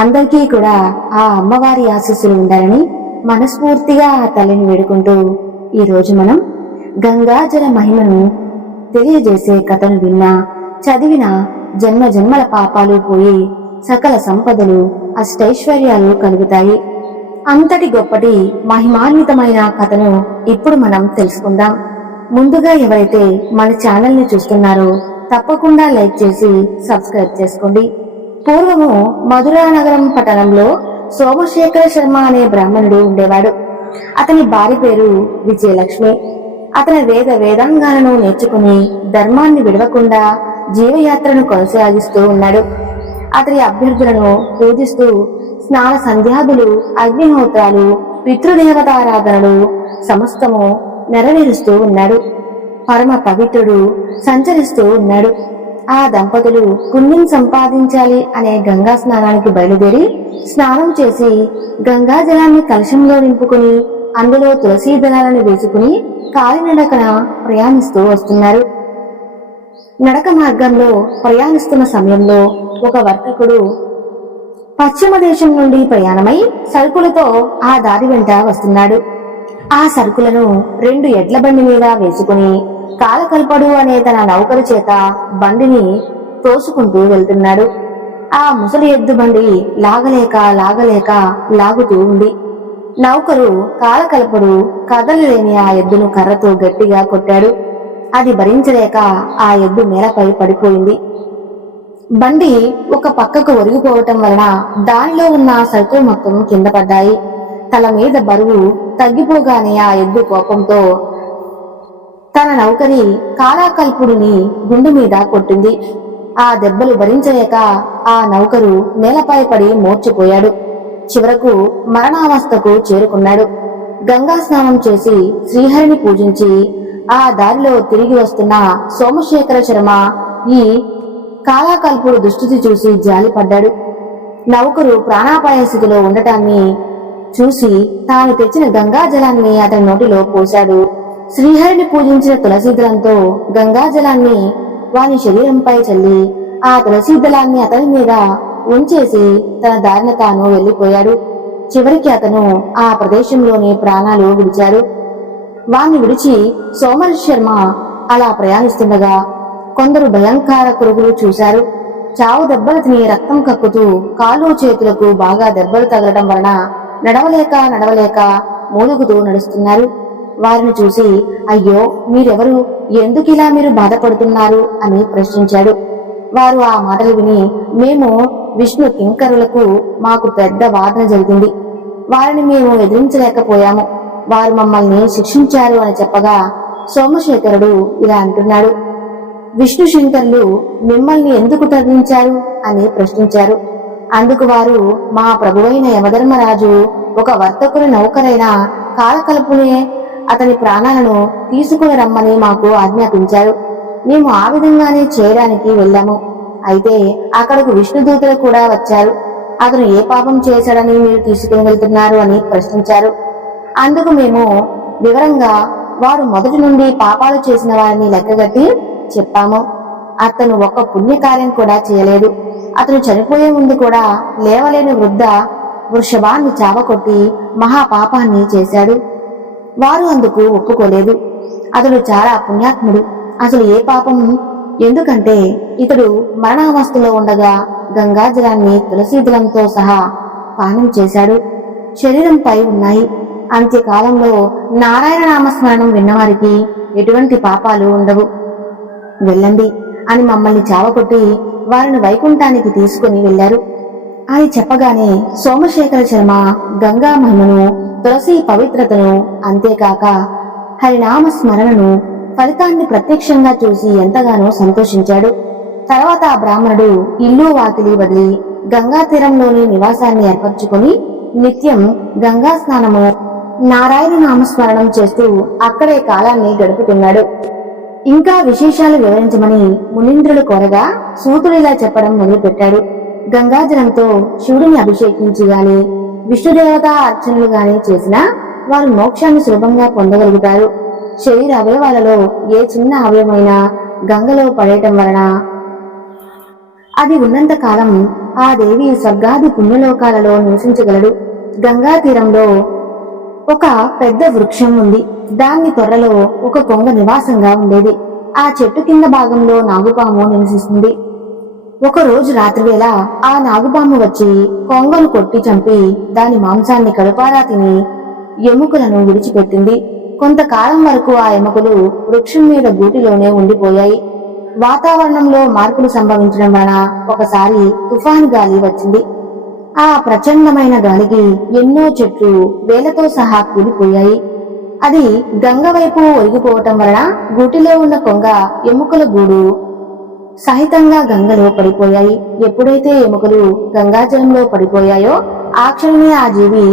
అందరికీ కూడా ఆ అమ్మవారి ఆశీస్సులు ఉండాలని మనస్ఫూర్తిగా ఆ తల్లిని వేడుకుంటూ ఈరోజు మనం గంగాజల మహిమను తెలియజేసే కథను విన్నా చదివిన జన్మ జన్మల పాపాలు పోయి సకల సంపదలు అష్టైశ్వర్యాలు కలుగుతాయి. అంతటి గొప్పటి మహిమాన్వితమైన కథను ఇప్పుడు మనం తెలుసుకుందాం. ముందుగా ఎవరైతే మన ఛానల్ ని చూస్తున్నారో తప్పకుండా లైక్ చేసి సబ్స్క్రైబ్ చేసుకోండి. పూర్వము మధురా నగరం పట్టణంలో సోమశేఖర శర్మ అనే బ్రాహ్మణుడు ఉండేవాడు. అతని భార్య పేరు విజయలక్ష్మి. అతని వేదాంగాలను నేర్చుకుని ధర్మాన్ని విడవకుండా జీవయాత్రను కొనసాగిస్తూ ఉన్నాడు. అతని అభ్యర్థులను పూజిస్తూ స్నాన సంధ్యాదులు, అగ్నిహోత్రాలు, పితృదేవతారాధనలు సమస్తము నెరవేరుస్తూ ఉన్నాడు. పరమ పవిత్రుడు సంచరిస్తూ ఉన్నాడు. ఆ దంపతులు పుణ్యం సంపాదించాలి అనే గంగా స్నానానికి బయలుదేరి స్నానం చేసి గంగా జలాన్ని కలశంలో నింపుకుని అందులో తులసీ దళాలను వేసుకుని కాలినడకన ప్రయాణిస్తూ వస్తున్నారు. నడక మార్గంలో ప్రయాణిస్తున్న సమయంలో ఒక వర్తకుడు పశ్చిమ దేశం నుండి ప్రయాణమై సరుకులతో ఆ దారి వెంట వస్తున్నాడు. ఆ సరుకులను 2 ఎడ్ల బండి మీద వేసుకుని కాలకల్పడు అనే తన నౌకరు చేత బండిని తోసుకుంటూ వెళ్తున్నాడు. ఆ ముసలి ఎద్దు బండి లాగలేక లాగుతూ ఉంది. నౌకరు కాలకల్పడు కదలలేని ఆ ఎద్దును కర్రతో గట్టిగా కొట్టాడు. అది భరించలేక ఆ ఎద్దు నేలపై పడిపోయింది. బండి ఒక పక్కకు ఒరిగిపోవటం వలన దానిలో ఉన్న సరుకులు మొత్తం కింద పడ్డాయి. తల మీద బరువు తగ్గిపోగానే ఆ ఎద్దు కోపంతో తన నౌకరి కాలాకల్పుడిని గుండు మీద కొట్టింది. ఆ దెబ్బలు భరించలేక ఆ నౌకరు నేలపై పడి మూర్చిపోయాడు. చివరకు మరణావస్థకు చేరుకున్నాడు. గంగా స్నానం చేసి శ్రీహరిని పూజించి ఆ దారిలో తిరిగి వస్తున్న సోమశేఖర శర్మ ఈ కాలాకల్పుడు దుస్థితి చూసి జాలిపడ్డాడు. నౌకరు ప్రాణాపాయ స్థితిలో ఉండటాన్ని చూసి తాను తెచ్చిన గంగా జలాన్ని అతని నోటిలో పోశాడు. శ్రీహరిని పూజించిన తులసీదళంతో గంగా జలాన్ని వాని శరీరంపై చల్లి ఆ తులసీదళాన్ని అతని మీద ఉంచేసి తన దారిన తాను వెళ్లిపోయాడు. చివరికి అతను ఆ ప్రదేశంలోని ప్రాణాలు విడిచాడు. వాణ్ణి విడిచి సోమశేఖర శర్మ అలా ప్రయాణిస్తుండగా కొందరు భయంకర కురుగులు చూశారు. చావు దెబ్బలు తిని రక్తం కక్కుతూ కాలు చేతులకు బాగా దెబ్బలు తగలడం వలన నడవలేక మూలుగుతూ నడుస్తున్నారు. వారిని చూసి అయ్యో మీరెవరు, ఎందుకిలా మీరు బాధపడుతున్నారు అని ప్రశ్నించాడు. వారు ఆ మాటలు విని మేము విష్ణు కింకరులకు మాకు పెద్ద వాదన జరిగింది. వారిని మేము ఎదిరించలేకపోయాము. వారు మమ్మల్ని శిక్షించారు అని చెప్పగా సోమశేఖరుడు ఇలా అంటున్నాడు, విష్ణు శంకరులు మిమ్మల్ని ఎందుకు తరలించారు అని ప్రశ్నించారు. అందుకు వారు మా ప్రభువైన యమధర్మరాజు ఒక వర్తకుని నౌకరైన కాలకల్పునే అతని ప్రాణాలను తీసుకుని రమ్మని మాకు ఆజ్ఞాపించారు. మేము ఆ విధంగానే చేయడానికి వెళ్ళాము. అయితే అక్కడకు విష్ణుదూతలు కూడా వచ్చారు. అతను ఏ పాపం చేశాడని మీరు తీసుకుని వెళ్తున్నారు అని ప్రశ్నించారు. అందుకు మేము వివరంగా వారు మొదటి నుండి పాపాలు చేసిన వారిని లెక్కగట్టి చెప్పాము. అతను ఒక్క పుణ్యకార్యం కూడా చేయలేదు. అతను చనిపోయే ముందు కూడా లేవలేని వృద్ధ వృషభాన్ని చావకొట్టి మహాపాపాన్ని చేశాడు. వారు అందుకు ఒప్పుకోలేదు. అతడు చాలా పుణ్యాత్ముడు. అసలు ఏ పాపం, ఎందుకంటే ఇతడు మరణావస్థలో ఉండగా గంగాజలాన్ని తులసీదళంతో సహా పానం చేశాడు. శరీరంపై ఉన్నాయి. అంత్యకాలంలో నారాయణ నామస్మరణం విన్నవారికి ఎటువంటి పాపాలు ఉండవు. వెళ్ళండి అని మమ్మల్ని చావకొట్టి వారిని వైకుంఠానికి తీసుకుని వెళ్లారు అని చెప్పగానే సోమశేఖర శర్మ గంగా మహిమను, తులసి పవిత్రతను, అంతేకాక హరినామ స్మరణను ఫలితాన్ని ప్రత్యక్షంగా చూసి ఎంతగానో సంతోషించాడు. తర్వాత ఆ బ్రాహ్మణుడు ఇల్లు వాకిలి వదిలి గంగా తీరంలోని నివాసాన్ని ఏర్పరచుకుని నిత్యం గంగా స్నానము, నారాయణ నామస్మరణం చేస్తూ అక్కడే కాలాన్ని గడుపుతున్నాడు. ఇంకా విశేషాలు వివరించమని మునీంద్రులు కోరగా సూతుడు ఇలా చెప్పడం మొదలుపెట్టాడు. గంగాజలంతో శివుడిని అభిషేకించి గాని విష్ణుదేవత అర్చనలు గాని చేసినా వారు మోక్షాన్ని సులభంగా పొందగలుగుతారు. శరీర అవయవాలలో ఏ చిన్న అవయవమైనా గంగలో పడేయటం వలన అది ఉన్నంత కాలం ఆ దేవి స్వర్గాది పుణ్యలోకాలలో నివసించగలడు. గంగా తీరంలో ఒక పెద్ద వృక్షం ఉంది. దాని త్వరలో ఒక కొంగ నివాసంగా ఉండేది. ఆ చెట్టు కింద భాగంలో నాగుపాము నివసిస్తుంది. ఒక రోజు రాత్రివేళ ఆ నాగుపాము వచ్చి కొంగను కొట్టి చంపి దాని మాంసాన్ని కడుపారా తిని ఎముకలను విడిచిపెట్టింది. కొంతకాలం వరకు ఆ ఎముకలు వృక్షం మీద గూటిలోనే ఉండిపోయాయి. వాతావరణంలో మార్పులు సంభవించడం వలన ఒకసారి తుఫాను గాలి వచ్చింది. ఆ ప్రచండమైన గాలికి ఎన్నో చెట్లు వేలతో సహా కూలిపోయాయి. అది గంగ వైపు ఒరిగిపోవటం వలన గూటిలో ఉన్న కొంగ ఎముకల గూడు సహితంగా గంగలో పడిపోయాయి. ఎప్పుడైతే ఎముకలు గంగాజలంలో పడిపోయాయో ఆ క్షణమే ఆ జీవి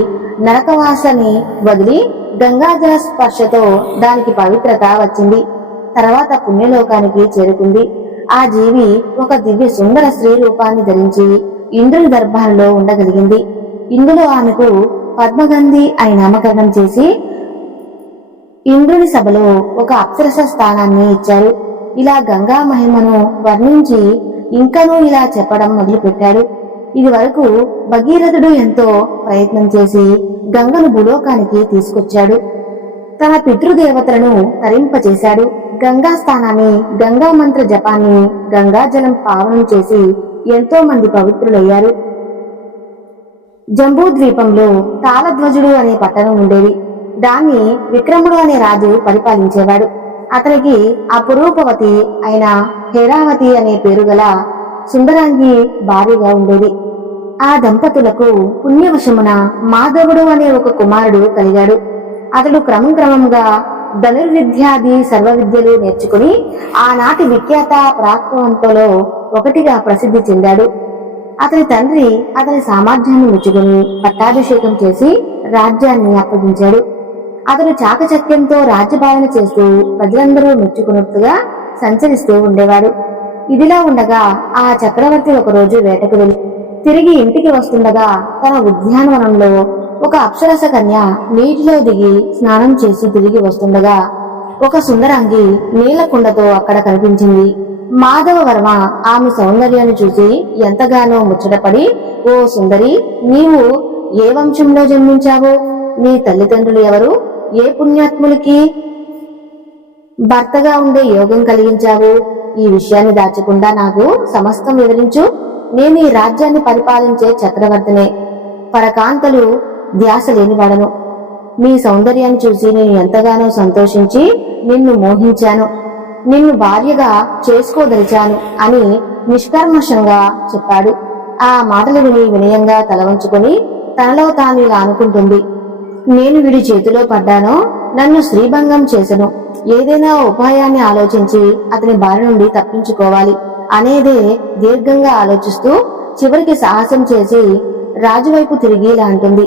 నరకవాసని వదిలి గంగాజల స్పర్శతో దానికి పవిత్రత వచ్చింది. తర్వాత పుణ్యలోకానికి చేరుకుంది. ఆ జీవి ఒక దివ్య సుందర స్త్రీ రూపాన్ని ధరించి ఇంద్రుని దర్బారులో ఉండగలిగింది. ఇందులో ఆమెకు పద్మగంధి అని నామకరణం చేసి ఇంద్రుని సభలో ఒక అప్సరస స్థానాన్ని ఇచ్చారు. ఇలా గంగా మహిమను వర్ణించి ఇంకనూ ఇలా చెప్పడం మొదలుపెట్టాడు. ఇది వరకు భగీరథుడు ఎంతో ప్రయత్నం చేసి గంగను భూలోకానికి తీసుకొచ్చాడు. తన పితృదేవతలను తరింపచేశాడు. గంగా స్థానాన్ని, గంగా మంత్ర జపాన్ని, గంగాజలం పావనం చేసి ఎంతో మంది పవిత్రులయ్యారు. జంబూద్వీపంలో తాళధ్వజుడు అనే పట్టణం ఉండేది. దాన్ని విక్రముడు అనే రాజు పరిపాలించేవాడు. అతనికి అపురూపవతి అయిన హేరావతి అనే పేరు గల సుందరాంగి భార్యగా ఉండేది. ఆ దంపతులకు పుణ్యవశమున మాధవుడు అనే ఒక కుమారుడు కలిగాడు. అతడు క్రమంగా ధనుర్విద్యాది సర్వ విద్యలు నేర్చుకుని ఆనాటి విఖ్యాత పరాక్రమంతో ఒకటిగా ప్రసిద్ధి చెందాడు. అతని తండ్రి అతని సామర్థ్యాన్ని మెచ్చుకుని పట్టాభిషేకం చేసి రాజ్యాన్ని అప్పగించాడు. అతడు చాకచక్యంతో రాజ్యపాలన చేస్తూ ప్రజలందరూ మెచ్చుకున్నట్టుగా సంచరిస్తూ ఉండేవాడు. ఇదిలా ఉండగా ఆ చక్రవర్తి ఒకరోజు వేటకు వెళ్లి తిరిగి ఇంటికి వస్తుండగా తన ఉద్యానవనంలో ఒక అప్సరస కన్య నీటిలో దిగి స్నానం చేసి తిరిగి వస్తుండగా ఒక సుందరాంగి నీళ్ల కుండతో అక్కడ కనిపించింది. మాధవ వర్మ ఆమె సౌందర్యాన్ని చూసి ఎంతగానో ముచ్చటపడి, ఓ సుందరి, నీవు ఏ వంశంలో జన్మించావు? నీ తల్లిదండ్రులు ఎవరు? ఏ పుణ్యాత్ములకి భర్తగా ఉండే యోగం కలిగించావు? ఈ విషయాన్ని దాచకుండా నాకు సమస్తం వివరించు. నేను ఈ రాజ్యాన్ని పరిపాలించే చక్రవర్తినే, పరకాంతలు ధ్యాస లేనివాడను. నీ సౌందర్యాన్ని చూసి నేను ఎంతగానో సంతోషించి నిన్ను మోహించాను, నిన్ను భార్యగా చేసుకోదలిచాను అని నిష్కర్మషంగా చెప్పాడు. ఆ మాటలు విని వినయంగా తలవంచుకొని తనలో తాను ఇలా అనుకుంటుంది, నేను వీడి చేతిలో పడ్డానో నన్ను స్త్రీభంగం చేసెను. ఏదైనా ఉపాయాన్ని ఆలోచించి అతని బారి నుండి తప్పించుకోవాలి అనేదే దీర్ఘంగా ఆలోచిస్తూ చివరికి సాహసం చేసి రాజువైపు తిరిగి ఇలా అంటుంది,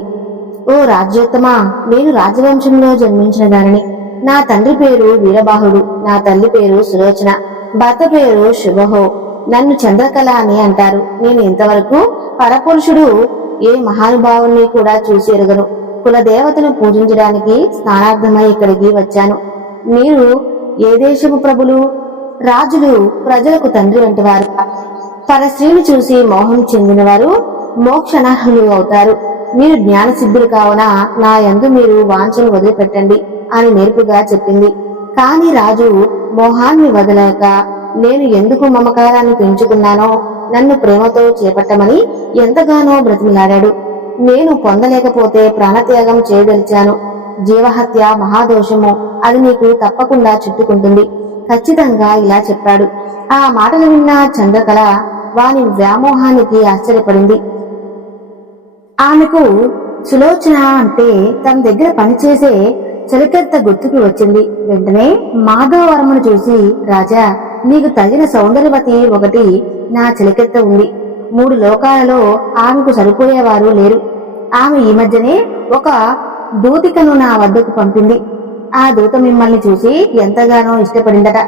ఓ రాజ్యోత్తమా, నేను రాజవంశంలో జన్మించిన దానిని. నా తండ్రి పేరు వీరబాహుడు, నా తల్లి పేరు సులోచన, భర్త పేరు శుభహో. నన్ను చంద్రకళ అని అంటారు. నేను ఇంతవరకు పరపురుషుడు ఏ మహానుభావుని కూడా చూసి ఎరగను. కులదేవతను పూజించడానికి స్నానార్థమై ఇక్కడికి వచ్చాను. మీరు ఏ దేశపు ప్రభులు? రాజులు ప్రజలకు తండ్రి వంటి వారు. పరస్త్రీని చూసి మోహం చెందిన వారు మోక్షణార్హులు అవుతారు. మీరు జ్ఞానసిద్ధులు కావున నా యందు మీరు వాంఛను వదిలిపెట్టండి అని నేర్పుగా చెప్పింది. కాని రాజు మోహాన్ని వదలక నేను ఎందుకు మమకారాన్ని పెంచుకున్నానో నన్ను ప్రేమతో చేపట్టమని ఎంతగానో బ్రతిమిలాడాడు. నేను పొందలేకపోతే ప్రాణత్యాగం చేయదలిచాను. జీవహత్య మహాదోషము, అది నీకు తప్పకుండా చుట్టుకుంటుంది. ఖచ్చితంగా ఇలా చెప్పాడు. ఆ మాటలు విన్న చంద్రకళ వాని వ్యామోహానికి ఆశ్చర్యపడింది. ఆమెకు సులోచన అంటే తన దగ్గర పనిచేసే చలికెత్త గుర్తుకు వచ్చింది. వెంటనే మాధవవర్మను చూసి, రాజా, నీకు తగిన సౌందర్యవతి ఒకటి నా చలికెత్త ఉంది. 3 లోకాలలో ఆమెకు సరిపోయేవారు లేరు. ఆమె ఈ మధ్యనే ఒక దూతికను నా వద్దకు పంపింది. ఆ దూత మిమ్మల్ని చూసి ఎంతగానో ఇష్టపడిందట.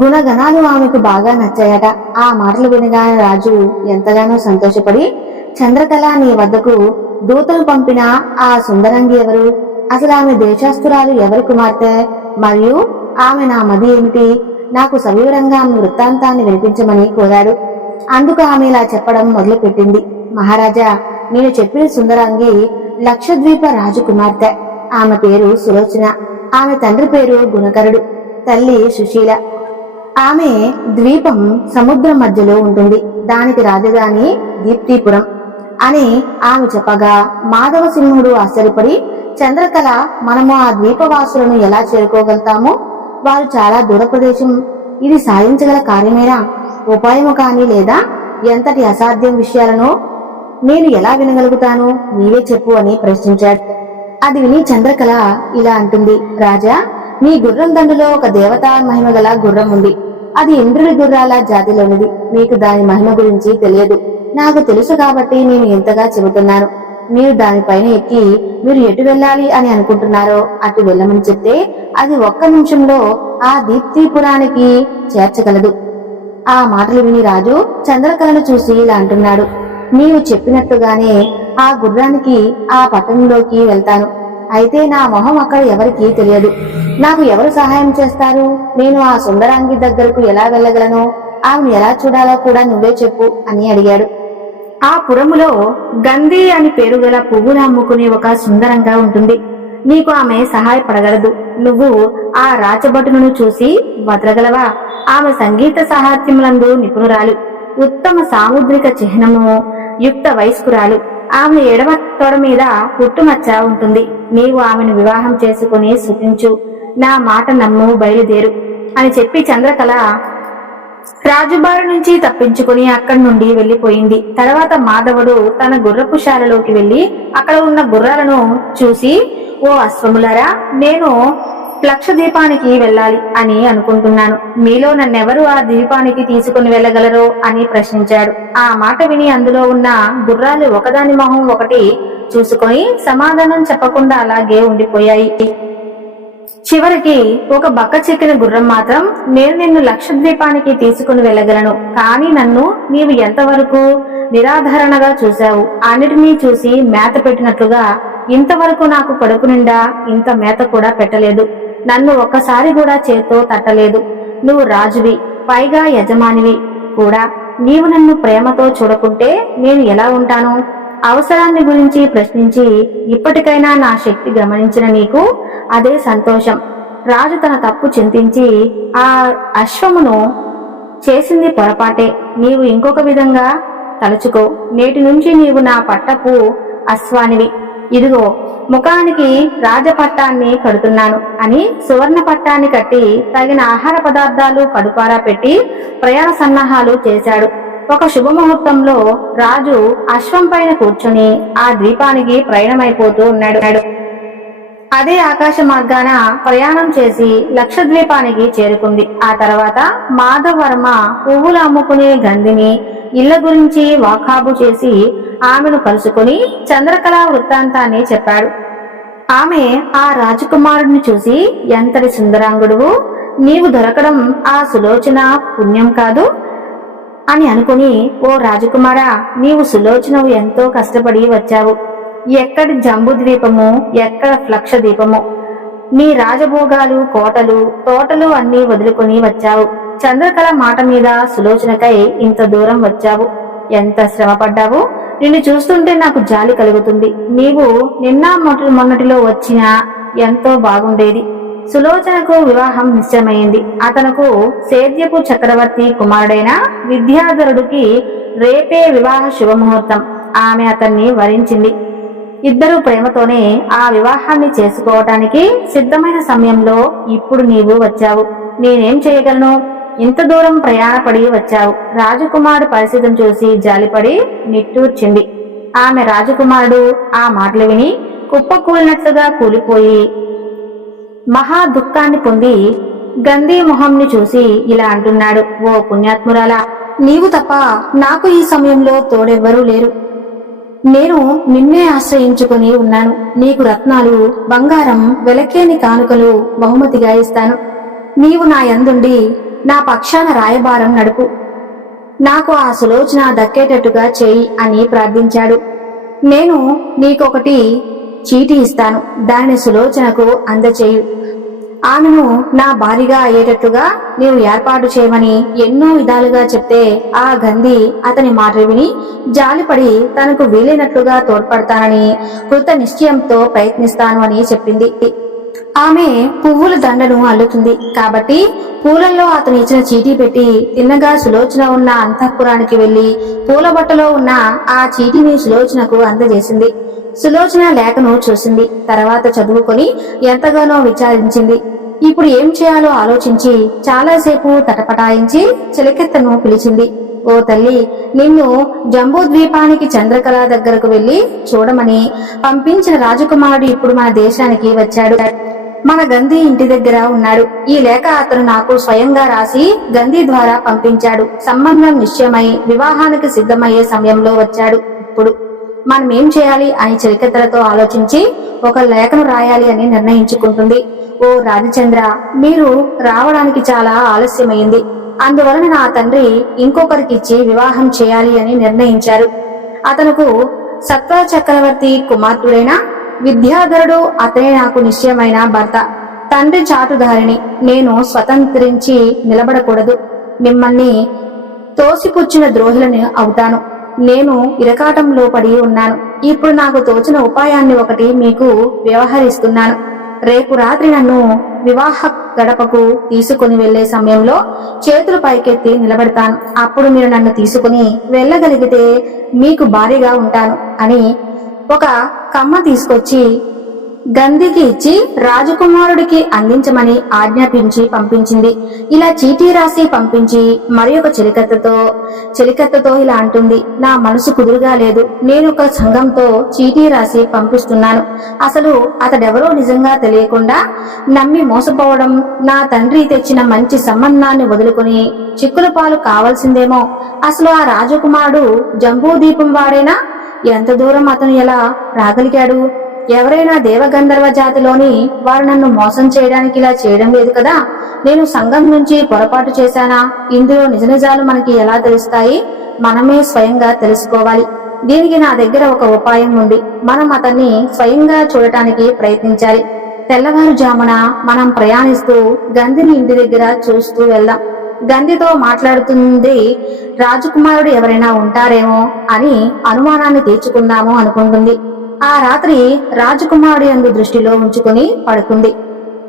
గుణగణాలు ఆమెకు బాగా నచ్చాయట. ఆ మాటలు వినగానే రాజు ఎంతగానో సంతోషపడి, చంద్రకళ, నీ వద్దకు దూతను పంపిన ఆ సుందరంగి ఎవరు? అసలు ఆమె దేశస్తురాలు ఎవరి కుమార్తె? మరియు ఆమె నా మది ఏమిటి? నాకు సవివరంగా ఆమె వృత్తాంతాన్ని వినిపించమని కోరాడు. అందుకు ఆమె ఇలా చెప్పడం మొదలుపెట్టింది. మహారాజా, నేను చెప్పిన సుందరాంగి లక్షద్వీప రాజకుమార్తె. ఆమె పేరు సులోచన. ఆమె తండ్రి పేరు గుణకరుడు, తల్లి సుశీల. ఆమె ద్వీపం సముద్రం మధ్యలో ఉంటుంది. దానికి రాజధాని దీప్తిపురం అని ఆమె చెప్పగా మాధవ సింహుడు ఆశ్చర్యపడి, చంద్రకళ, మనము ఆ ద్వీపవాసులను ఎలా చేరుకోగలుగుతాము? వారు చాలా దూర ప్రదేశం. ఇది సాధించగల కార్యమేనా? ఉపాయము కాని లేదా ఎంతటి అసాధ్యం విషయాలను నేను ఎలా వినగలుగుతాను? నీవే చెప్పు అని ప్రశ్నించాడు. అది విని చంద్రకళ ఇలా అంటుంది. రాజా, నీ గుర్రం దండులో ఒక దేవతా మహిమ గల గుర్రం ఉంది. అది ఇంద్రుడి గుర్రాల జాతిలోనిది. మీకు దాని మహిమ గురించి తెలియదు. నాకు తెలుసు కాబట్టి నేను ఇంతగా చెబుతున్నాను. మీరు దానిపైన ఎక్కి మీరు ఎటు వెళ్ళాలి అని అనుకుంటున్నారో అటు వెళ్ళమని చెప్తే అది ఒక్క నిమిషంలో ఆ దీప్తిపురానికి చేర్చగలదు. ఆ మాటలు విని రాజు చంద్రకళను చూసి ఇలా అంటున్నాడు. నీవు చెప్పినట్టుగానే ఆ గుర్రానికి ఆ పట్టణంలోకి వెళ్తాను. అయితే నా మొహం అక్కడ ఎవరికీ తెలియదు. నాకు ఎవరు సహాయం చేస్తారు? నేను ఆ సుందరాంగి దగ్గరకు ఎలా వెళ్ళగలను? ఆమెను ఎలా చూడాలో కూడా నువ్వే చెప్పు అని అడిగాడు. ఆ పురములో గంధి అని పేరు గల పువ్వులు అమ్ముకునే ఒక సుందరంగా ఉంటుంది. నీకు ఆమె సహాయపడగలదు. నువ్వు ఆ రాచభటును చూసి వదలగలవా? ఆమె సంగీత సాహిత్యములందు నిపుణురాలు, ఉత్తమ సాముద్రిక చిహ్నము యుక్త వయస్కురాలు. ఆమె ఎడమ తొడ మీద పుట్టుమచ్చ ఉంటుంది. నీవు ఆమెను వివాహం చేసుకుని సుఖించు. నా మాట నమ్ము, బయలుదేరు అని చెప్పి చంద్రకళ రాజుబారి నుంచి తప్పించుకుని అక్కడి నుండి వెళ్లిపోయింది. తర్వాత మాధవుడు తన గుర్రపుశాలలోకి వెళ్లి అక్కడ ఉన్న గుర్రాలను చూసి, ఓ అశ్వములారా, నేను లక్షద్వీపానికి వెళ్ళాలి అని అనుకుంటున్నాను. మీలో నన్నెవరు ఆ ద్వీపానికి తీసుకుని వెళ్ళగలరో అని ప్రశ్నించాడు. ఆ మాట విని అందులో ఉన్న గుర్రాలు ఒకదాని మొహం ఒకటి చూసుకొని సమాధానం చెప్పకుండా అలాగే ఉండిపోయాయి. చివరికి ఒక బక్క చెక్కిన గుర్రం మాత్రం, నేను నిన్ను లక్షద్వీపానికి తీసుకుని వెళ్ళగలను, కానీ నన్ను నీవు ఎంతవరకు నిరాధారణగా చూశావు. అన్నిటినీ చూసి మేత పెట్టినట్లుగా ఇంతవరకు నాకు కడుపు నిండా ఇంత మేత కూడా పెట్టలేదు. నన్ను ఒక్కసారి కూడా చేత్తో తట్టలేదు. నువ్వు రాజువి, పైగా యజమానివి కూడా. నీవు నన్ను ప్రేమతో చూడకుంటే నేను ఎలా ఉంటాను? అవసరాన్ని గురించి ప్రశ్నించి ఇప్పటికైనా నా శక్తి గమనించిన నీకు అదే సంతోషం. రాజు తన తప్పు చింతించి, ఆ అశ్వమును చేసింది పొరపాటే. నీవు ఇంకొక విధంగా తలుచుకో. నేటి నుంచి నీవు నా పట్టపు అశ్వానివి. ఇదిగో ముఖానికి రాజపట్టాన్ని కడుతున్నాను అని సువర్ణ పట్టాన్ని కట్టి తగిన ఆహార పదార్థాలు కడుపారా పెట్టి ప్రయాణ సన్నాహాలు చేశాడు. ఒక శుభముహూర్తంలో రాజు అశ్వం పైన కూర్చొని ఆ ద్వీపానికి ప్రయాణమైపోతూ ఉన్నాడు. అదే ఆకాశ మార్గాన ప్రయాణం చేసి లక్షద్వీపానికి చేరుకుంది. ఆ తర్వాత మాధవర్మ పువ్వులు అమ్ముకునే గంధిని ఇళ్ల గురించి వాకాబు చేసి ఆమెను కలుసుకుని చంద్రకళ వృత్తాంతాన్ని చెప్పాడు. ఆమె ఆ రాజకుమారుడిని చూసి, ఎంతటి సుందరాంగుడువు, నీవు దొరకడం ఆ సులోచన పుణ్యం కాదు అని అనుకుని, ఓ రాజకుమారా, నీవు సులోచనవు ఎంతో కష్టపడి వచ్చావు. ఎక్కడి జంబు ద్వీపము, ఎక్కడ లక్ష దీపము, నీ రాజభోగాలు, కోటలు, తోటలు అన్నీ వదులుకుని వచ్చావు. చంద్రకళ మాట మీద సులోచనకై ఇంత దూరం వచ్చావు. ఎంత శ్రమ పడ్డావు. నిన్ను చూస్తుంటే నాకు జాలి కలుగుతుంది. నీవు నిన్న మొన్నటిలో వచ్చినా ఎంతో బాగుండేది. సులోచనకు వివాహం నిశ్చయమైంది. అతనుకు సేద్యపు చక్రవర్తి కుమారుడైన విద్యాధరుడికి రేపే వివాహ శుభముహూర్తం. ఆమె అతన్ని వరించింది. ఇద్దరు ప్రేమతోనే ఆ వివాహాన్ని చేసుకోవటానికి సిద్ధమైన సమయంలో ఇప్పుడు నీవు వచ్చావు. నేనేం చేయగలను? ఇంత దూరం ప్రయాణపడి వచ్చావు. రాజకుమారుడు పరిస్థితిని చూసి జాలిపడి నిట్టూర్చింది. ఆమె రాజకుమారుడు ఆ మాటలు విని కుప్పకూలినట్లుగా కూలిపోయి మహా దుఃఖాన్ని పొంది గంధీ మొహంని చూసి ఇలా అంటున్నాడు. ఓ పుణ్యాత్మురాలా, నీవు తప్ప నాకు ఈ సమయంలో తోడెవ్వరూ లేరు. నేను నిన్నే ఆశ్రయించుకుని ఉన్నాను. నీకు రత్నాలు, బంగారం, వెలకేని కానుకలు బహుమతిగా ఇస్తాను. నీవు నా యందుండి నా పక్షాన రాయబారం నడుపు. నాకు ఆ సులోచన దక్కేటట్టుగా చేయి అని ప్రార్థించాడు. నేను నీకొకటి చీటీ ఇస్తాను. దానిని సులోచనకు అందచేయు. ఆమెను నా భార్యగా అయ్యేటట్టుగా నీవు ఏర్పాటు చేయమని ఎన్నో విధాలుగా చెప్తే ఆ గంధి అతని మాట విని జాలిపడి తనకు వీలైనట్లుగా తోడ్పడతానని కృత నిశ్చయంతో ప్రయత్నిస్తాను అని చెప్పింది. ఆమె పువ్వుల దండను అల్లుతుంది కాబట్టి పూలల్లో అతను ఇచ్చిన చీటీ పెట్టి తిన్నగా సులోచన ఉన్న అంతఃపురానికి వెళ్లి పూల బట్టలో ఉన్న ఆ చీటీని సులోచనకు అందజేసింది. సులోచన లేఖను చూసింది. తర్వాత చదువుకొని ఎంతగానో విచారించింది. ఇప్పుడు ఏం చేయాలో ఆలోచించి చాలాసేపు తటపటాయించి చిలకెత్తను పిలిచింది. ఓ తల్లి, నిన్ను జంబూద్వీపానికి చంద్రకళ దగ్గరకు వెళ్లి చూడమని పంపించిన రాజకుమారుడు ఇప్పుడు మన దేశానికి వచ్చాడు. మన గంధి ఇంటి దగ్గర ఉన్నాడు. ఈ లేఖ అతను నాకు స్వయంగా రాసి గంధి ద్వారా పంపించాడు. సంబంధం నిశ్చయమై వివాహానికి సిద్ధమయ్యే సమయంలో వచ్చాడు. ఇప్పుడు మనం ఏం చేయాలి అని చిలకెత్తలతో ఆలోచించి ఒక లేఖను రాయాలి అని నిర్ణయించుకుంటుంది. ఓ రాజచంద్ర, మీరు రావడానికి చాలా ఆలస్యమైంది. అందువలన నా తండ్రి ఇంకొకరికిచ్చి వివాహం చేయాలి అని నిర్ణయించారు. అతనుకు సత్వ చక్రవర్తి కుమార్తెడైన విద్యాధరుడు అతనే నాకు నిశ్చయమైన భర్త. తండ్రి చాటుదారిని నేను స్వతంత్రించి నిలబడకూడదు. మిమ్మల్ని తోసిపుచ్చిన ద్రోహులని అవుతాను. నేను ఇరకాటంలో పడి ఉన్నాను. ఇప్పుడు నాకు తోచిన ఉపాయాన్ని ఒకటి మీకు వ్యవహరిస్తున్నాను. రేపు రాత్రి నన్ను వివాహ గడపకు తీసుకుని వెళ్లే సమయంలో చేతులు పైకెత్తి నిలబెడతాను. అప్పుడు మీరు నన్ను తీసుకుని వెళ్ళగలిగితే మీకు భారీగా ఉంటాను అని ఒక కమ్మ తీసుకొచ్చి గంధికి ఇచ్చి రాజకుమారుడికి అందించమని ఆజ్ఞాపించి పంపించింది. ఇలా చీటీ రాసి పంపించి మరి ఒక చెలికత్తతో ఇలా అంటుంది. నా మనసు కుదురుగా లేదు. నేను ఒక సంఘంతో చీటీ రాసి పంపిస్తున్నాను. అసలు అతడెవరో నిజంగా తెలియకుండా నమ్మి మోసపోవడం, నా తండ్రి తెచ్చిన మంచి సంబంధాన్ని వదులుకుని చిక్కుల పాలు కావాల్సిందేమో. అసలు ఆ రాజకుమారుడు జంబూదీపం వాడేనా? ఎంత దూరం అతను ఎలా రాగలిగాడు? ఎవరైనా దేవగంధర్వ జాతిలోని వారు నన్ను మోసం చేయడానికి ఇలా చేయడం లేదు కదా? నేను సంఘం నుంచి పొరపాటు చేశానా? ఇందులో నిజ నిజాలు మనకి ఎలా తెలుస్తాయి? మనమే స్వయంగా తెలుసుకోవాలి. దీనికి నా దగ్గర ఒక ఉపాయం ఉంది. మనం అతన్ని స్వయంగా చూడటానికి ప్రయత్నించాలి. తెల్లవారుజామున మనం ప్రయాణిస్తూ గంధిని ఇంటి దగ్గర చూస్తూ వెళ్దాం. గంధితో మాట్లాడుతుంది రాజకుమారుడు ఎవరైనా ఉంటారేమో అని అనుమానాన్ని తీర్చుకుందాము అనుకుంటుంది. ఆ రాత్రి రాజకుమారుడి యందు దృష్టిలో ఉంచుకుని పడుకుంది.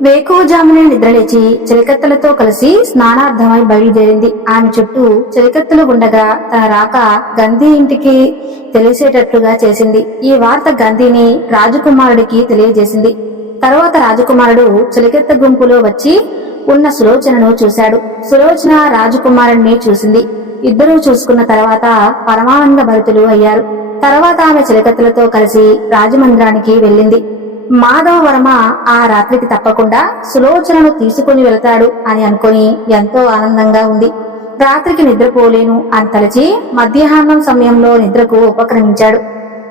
వేకువజామునే నిద్రలేచి చిలకత్తలతో కలిసి స్నానార్థమై బయలుదేరింది. ఆమె చుట్టూ చిలకత్తలు ఉండగా తన రాక గంధి ఇంటికి తెలిసేటట్లుగా చేసింది. ఈ వార్త గంధిని రాజకుమారుడికి తెలియజేసింది. తరువాత రాజకుమారుడు చిలకెత్త గుంపులో వచ్చి ఉన్న సులోచనను చూశాడు. సులోచన రాజకుమారుడిని చూసింది. ఇద్దరూ చూసుకున్న తర్వాత పరమానంద భరితులు అయ్యారు. తర్వాత ఆమె చిలకత్తలతో కలిసి రాజమందిరానికి వెళ్ళింది. మాధవ వర్మ ఆ రాత్రికి తప్పకుండా సులోచనను తీసుకుని వెళతాడు అని అనుకుని ఎంతో ఆనందంగా ఉంది. రాత్రికి నిద్రపోలేను అని తలచి మధ్యాహ్నం సమయంలో నిద్రకు ఉపక్రమించాడు.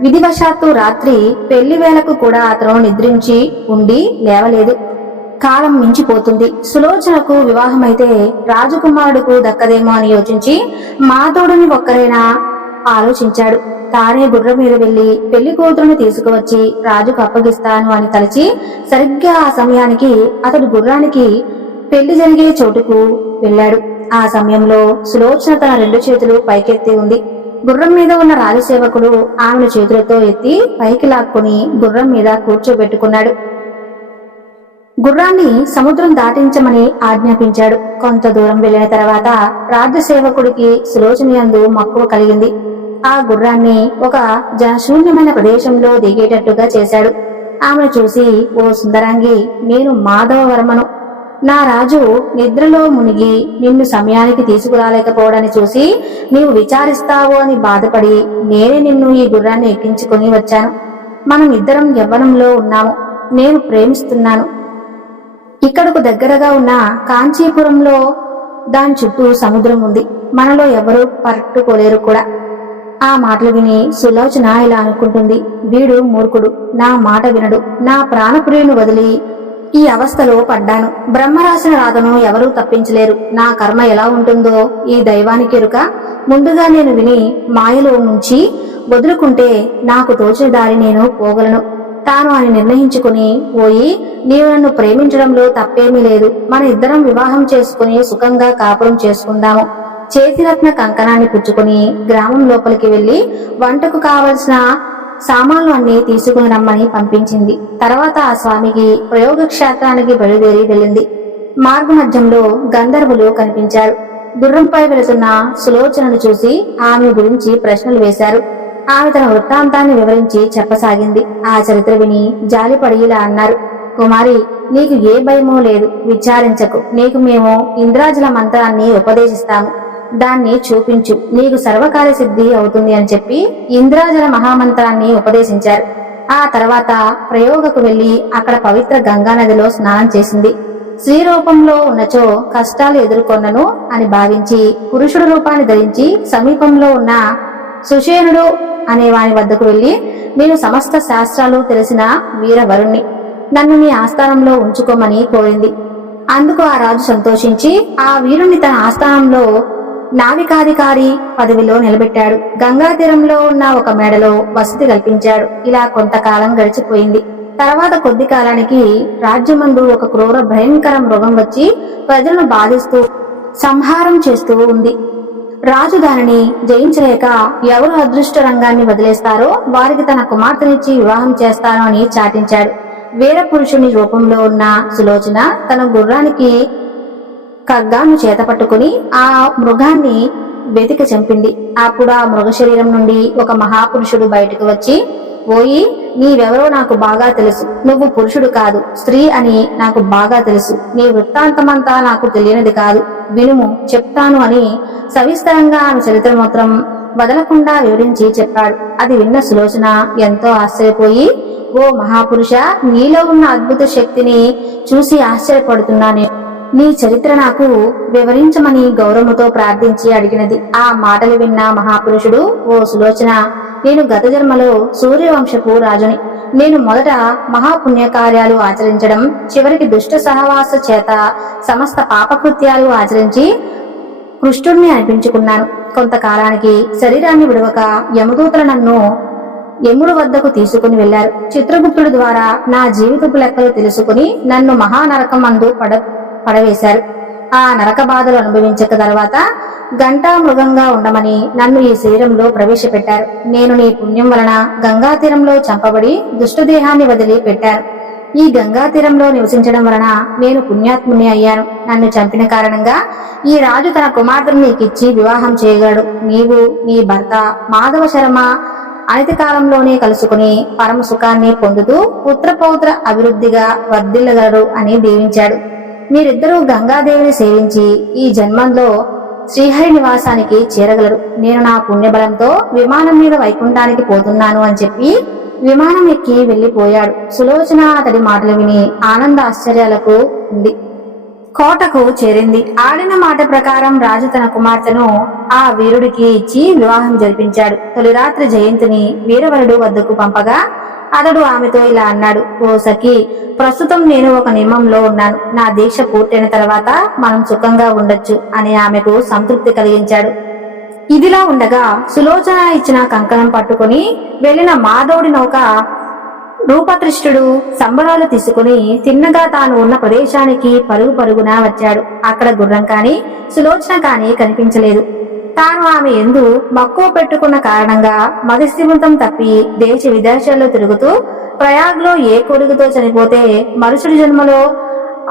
విధివశాత్తు రాత్రి పెళ్లి వేళకు కూడా అతను నిద్రించి ఉండి లేవలేదు. కాలం మించిపోతుంది. సులోచనకు వివాహమైతే రాజకుమారుడుకు దక్కదేమో అని యోచించి మాధవుడిని ఒక్కరైనా ఆలోచించాడు. తానే గుర్రం మీద వెళ్లి పెళ్లి కూతురును తీసుకువచ్చి రాజుకు అప్పగిస్తాను అని తలచి సరిగ్గా ఆ సమయానికి అతడు గుర్రానికి పెళ్లి జరిగే చోటుకు వెళ్ళాడు. ఆ సమయంలో సులోచన తన రెండు చేతులు పైకెత్తి ఉంది. గుర్రం మీద ఉన్న రాజసేవకుడు ఆమెను చేతులతో ఎత్తి పైకి లాక్కుని గుర్రం మీద కూర్చోబెట్టుకున్నాడు. గుర్రాన్ని సముద్రం దాటించమని ఆజ్ఞాపించాడు. కొంత దూరం వెళ్లిన తర్వాత రాజసేవకుడికి సులోచన యందు మక్కువ కలిగింది. ఆ గుర్రాన్ని ఒక జనశూన్యమైన ప్రదేశంలో దిగేటట్టుగా చేశాడు. ఆమెను చూసి, ఓ సుందరాంగి, నేను మాధవవర్మను. నా రాజు నిద్రలో మునిగి నిన్ను సమయానికి తీసుకురాలేకపోవడాన్ని చూసి నీవు విచారిస్తావో అని బాధపడి నేనే నిన్ను ఈ గుర్రాన్ని ఎక్కించుకుని వచ్చాను. మనం ఇద్దరం యవ్వనంలో ఉన్నాము. నేను ప్రేమిస్తున్నాను. ఇక్కడకు దగ్గరగా ఉన్న కాంచీపురంలో దాని చుట్టూ సముద్రం ఉంది. మనలో ఎవరూ పట్టుకోలేరు కూడా. ఆ మాటలు విని సులోచన ఇలా అనుకుంటుంది. వీడు మూర్ఖుడు, నా మాట వినడు. నా ప్రాణప్రియుని వదిలి ఈ అవస్థలో పడ్డాను. బ్రహ్మ రాసిన రాతను ఎవరూ తప్పించలేరు. నా కర్మ ఎలా ఉంటుందో ఈ దైవానికి ఎరుక. ముందుగా నేను విని మాయలో ముంచి వదులుకుంటే నాకు తోచిన దారి నేను పోగలను. తాను అని నిర్ణయించుకుని, పోయి నీవు నన్ను ప్రేమించడంలో తప్పేమీ లేదు, మన ఇద్దరం వివాహం చేసుకుని సుఖంగా కాపురం చేసుకుందాము. చేతిరత్న కంకణాన్ని పుచ్చుకుని గ్రామం లోపలికి వెళ్లి వంటకు కావలసిన సామాన్లు అన్ని తీసుకుని రమ్మని పంపించింది. తర్వాత ఆ స్వామికి ప్రయోగక్షేత్రానికి బయలుదేరి వెళ్ళింది. మార్గమధ్యంలో గంధర్వులు కనిపించారు. గుర్రంపై వెళుతున్న సులోచనను చూసి ఆమె గురించి ప్రశ్నలు వేశారు. ఆమె తన వృత్తాంతాన్ని వివరించి చెప్పసాగింది. ఆ చరిత్ర విని జాలిపడి ఇలా అన్నారు: కుమారి, నీకు ఏ భయమూ లేదు, విచారించకు. నీకు మేము ఇంద్రాజల మంత్రాన్ని ఉపదేశిస్తాము, దాన్ని చూపించు, నీకు సర్వకార్య సిద్ధి అవుతుంది అని చెప్పి ఇంద్రాజల మహామంత్రాన్ని ఉపదేశించారు. ఆ తర్వాత ప్రయోగకు వెళ్లి అక్కడ పవిత్ర గంగానదిలో స్నానం చేసింది. స్త్రీ రూపంలో ఉన్నచో కష్టాలు ఎదుర్కొన్నను అని భావించి పురుషుడు రూపాన్ని ధరించి సమీపంలో ఉన్న సుషేనుడు అనే వాని వద్దకు వెళ్లి, నేను సమస్త శాస్త్రాలు తెలిసిన వీరవరుణ్ణి, నన్ను నీ ఆస్థానంలో ఉంచుకోమని కోరింది. అందుకు ఆ రాజు సంతోషించి ఆ వీరుణ్ణి తన ఆస్థానంలో నావికాధికారి పదవిలో నిలబెట్టాడు. గంగా తీరంలో ఉన్న ఒక మేడలో వసతి కల్పించాడు. ఇలా కొంతకాలం గడిచిపోయింది. తర్వాత కొద్ది కాలానికి రాజ్యమందు ఒక క్రూర భయంకర మృగం వచ్చి ప్రజలను బాధిస్తూ సంహారం చేస్తూ ఉంది. రాజు దానిని జయించలేక ఎవరు అదృష్ట రంగాన్ని వదిలేస్తారో వారికి తన కుమార్తెనిచ్చి వివాహం చేస్తాను అని చాటించాడు. వీర పురుషుని రూపంలో ఉన్న సులోచన తన గుర్రానికి ఖడ్గాను చేత పట్టుకుని ఆ మృగాన్ని వెతికి చంపింది. అప్పుడు ఆ మృగ శరీరం నుండి ఒక మహాపురుషుడు బయటకు వచ్చి, ఓయి, నీవెవరో నాకు బాగా తెలుసు, నువ్వు పురుషుడు కాదు, స్త్రీ అని నాకు బాగా తెలుసు, నీ వృత్తాంతమంతా నాకు తెలియనిది కాదు, వినుము, చెప్తాను అని సవిస్తరంగా ఆమె చరిత్ర మాత్రం వదలకుండా వివరించి చెప్పాడు. అది విన్న సులోచన ఎంతో ఆశ్చర్యపోయి, ఓ మహాపురుష, నీలో ఉన్న అద్భుత శక్తిని చూసి ఆశ్చర్యపడుతున్నానే, నీ చరిత్ర నాకు వివరించమని గౌరవముతో ప్రార్థించి అడిగినది. ఆ మాటలు విన్న మహాపురుషుడు, ఓ సులోచన, నేను గత జన్మలో సూర్యవంశపు రాజుని. నేను మొదట మహాపుణ్యకార్యాలు ఆచరించడం, చివరికి దుష్ట సహవాస చేత సమస్త పాపకృత్యాలు ఆచరించి కృష్ణుడిని అనిపించుకున్నాను. కొంతకాలానికి శరీరాన్ని విడవక యమదూతలు నన్ను యముడు వద్దకు తీసుకుని వెళ్లారు. చిత్రగుప్తుడి ద్వారా నా జీవితపు లెక్కలు తెలుసుకుని నన్ను మహానరకం అందు పడవేశారు. ఆ నరక బాధలు అనుభవించక తర్వాత గంటా మృగంగా ఉండమని నన్ను ఈ శరీరంలో ప్రవేశపెట్టారు. నేను నీ పుణ్యం వలన గంగా తీరంలో చంపబడి దుష్టదేహాన్ని వదిలి పెట్టారు. ఈ గంగా తీరంలో నివసించడం వలన నేను పుణ్యాత్ముని అయ్యాను. నన్ను చంపిన కారణంగా ఈ రాజు తన కుమార్తెను నీకిచ్చి వివాహం చేయగలడు. నీవు నీ భర్త మాధవ శర్మ అనతి కాలంలోనే కలుసుకుని పరమ సుఖాన్ని పొందుతూ పుత్రపౌత్ర అభివృద్ధిగా వర్ధిల్లగలరు అని దీవించాడు. మీరిద్దరూ గంగాదేవిని సేవించి ఈ జన్మంలో శ్రీహరి నివాసానికి చేరగలరు. నేను నా పుణ్యబలంతో విమానం మీద వైకుంఠానికి పోతున్నాను అని చెప్పి విమానం ఎక్కి వెళ్లిపోయాడు. సులోచన అతడి మాటలు విని ఆనంద ఆశ్చర్యాలకు ఉంది. కోటకు చేరింది. ఆడిన మాట ప్రకారం రాజు తన కుమార్తెను ఆ వీరుడికి ఇచ్చి వివాహం జరిపించాడు. తొలి రాత్రి జయంతిని వీరవరుడు వద్దకు పంపగా అతడు ఆమెతో ఇలా అన్నాడు: ఓ సఖి, ప్రస్తుతం నేను ఒక నియమంలో ఉన్నాను. నా దీక్ష పూర్తయిన తర్వాత మనం సుఖంగా ఉండొచ్చు అని ఆమెకు సంతృప్తి కలిగించాడు. ఇదిలా ఉండగా సులోచన ఇచ్చిన కంకణం పట్టుకుని వెళ్లిన మాధవుడి నౌక రూపతృష్టుడు సంబరాలు తీసుకుని తిన్నగా తాను ఉన్న ప్రదేశానికి పరుగు పరుగున వచ్చాడు. అక్కడ గుర్రం కాని సులోచన కాని కనిపించలేదు. తాను ఆమె ఎందు మక్కువ పెట్టుకున్న కారణంగా మతిస్థిమితం తప్పి దేశ విదేశాల్లో తిరుగుతూ ప్రయాగ్లో ఏ కోరికతో చనిపోతే మరుసటి జన్మలో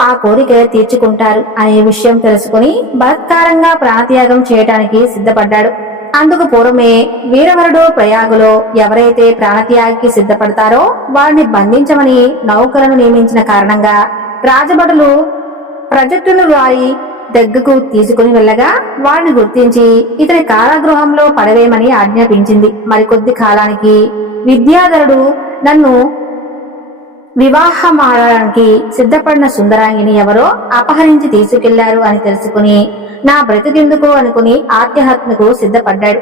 ఆ కోరిక తీర్చుకుంటారు అనే విషయం తెలుసుకుని బలత్కారంగా ప్రాణత్యాగం చేయటానికి సిద్ధపడ్డాడు. అందుకు పూర్వమే వీరవరుడు ప్రయాగులో ఎవరైతే ప్రాణత్యాగికి సిద్ధపడతారో వారిని బంధించమని నౌకలను నియమించిన కారణంగా రాజభటులు ప్రజెక్టును వారి దగ్గరకు తీసుకుని వెళ్ళగా వారిని గుర్తించి ఇతని కారాగృహంలో పడవేయమని ఆజ్ఞాపించింది. మరికొద్ది కాలానికి విద్యాధరుడు నన్ను వివాహమాడడానికి సిద్ధపడిన సుందరాంగిని ఎవరో అపహరించి తీసుకెళ్లారు అని తెలుసుకుని నా బ్రతికెందుకు అనుకుని ఆత్మహత్యకు సిద్ధపడ్డాడు.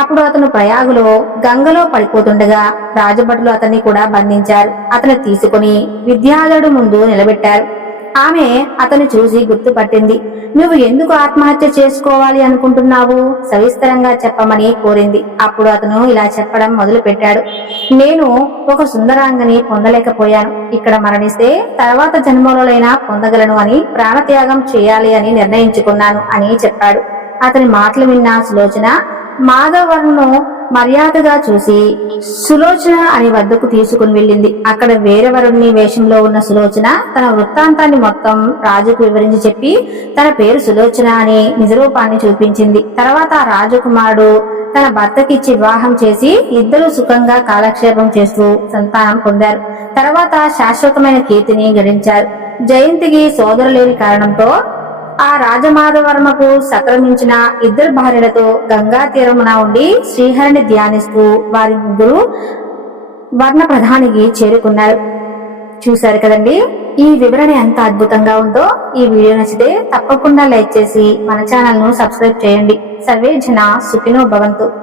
అప్పుడు అతను ప్రయాగులో గంగలో పడిపోతుండగా రాజభటులు అతన్ని కూడా బంధించారు. అతను తీసుకుని విద్యాధరుడు ముందు నిలబెట్టారు. ఆమె అతన్ని చూసి గుర్తుపట్టింది. నువ్వు ఎందుకు ఆత్మహత్య చేసుకోవాలి అనుకుంటున్నావు, సవిస్తరంగా చెప్పమని కోరింది. అప్పుడు అతను ఇలా చెప్పడం మొదలు పెట్టాడు. నేను ఒక సుందరాంగని పొందలేకపోయాను. ఇక్కడ మరణిస్తే తర్వాత జన్మలోనైనా పొందగలను అని ప్రాణత్యాగం చేయాలి అని నిర్ణయించుకున్నాను అని చెప్పాడు. అతని మాటలు విన్న సులోచన మాధవర్ను మర్యాదగా చూసి సులోచన అని వద్దకు తీసుకుని వెళ్ళింది. అక్కడ వేరెవరుని వేషంలో ఉన్న సులోచన తన వృత్తాంతాన్ని మొత్తం రాజుకు వివరించి చెప్పి తన పేరు సులోచన అని నిజరూపాన్ని చూపించింది. తర్వాత ఆ రాజకుమారుడు తన భర్తకిచ్చి వివాహం చేసి ఇద్దరు సుఖంగా కాలక్షేపం చేస్తూ సంతానం పొందారు. తర్వాత శాశ్వతమైన కీర్తిని గడించారు. జయంతికి సోదరు లేని కారణంతో ఆ రాజమాధవర్మకు సక్రమించిన ఇద్దరు భార్యలతో గంగా తీరమున ఉండి శ్రీహరిని ధ్యానిస్తూ వారి ముగ్గురు వర్ణ ప్రధానికి చేరుకున్నారు. చూశారు కదండి, ఈ వివరణ ఎంత అద్భుతంగా ఉందో. ఈ వీడియో నచ్చితే తప్పకుండా లైక్ చేసి మన ఛానల్ ను సబ్స్క్రైబ్ చేయండి. సర్వే జన సుఖినో భవంతు.